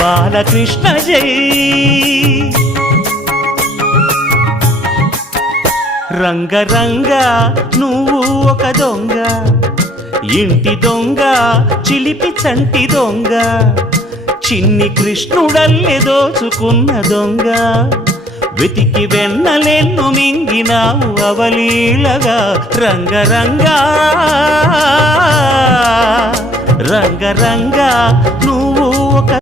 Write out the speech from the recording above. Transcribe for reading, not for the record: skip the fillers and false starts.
బాలకృష్ణ జై. రంగరంగ నువ్వు ఒక దొంగ, ఇంటి దొంగ చిలిపి చంటి దొంగ, చిన్ని కృష్ణుడల్లె దోచుకున్న దొంగ, వెతికి వెన్నలెన్ను మింగినావు అవలీలగా. రంగరంగా రంగరంగా నువ్వు ఒక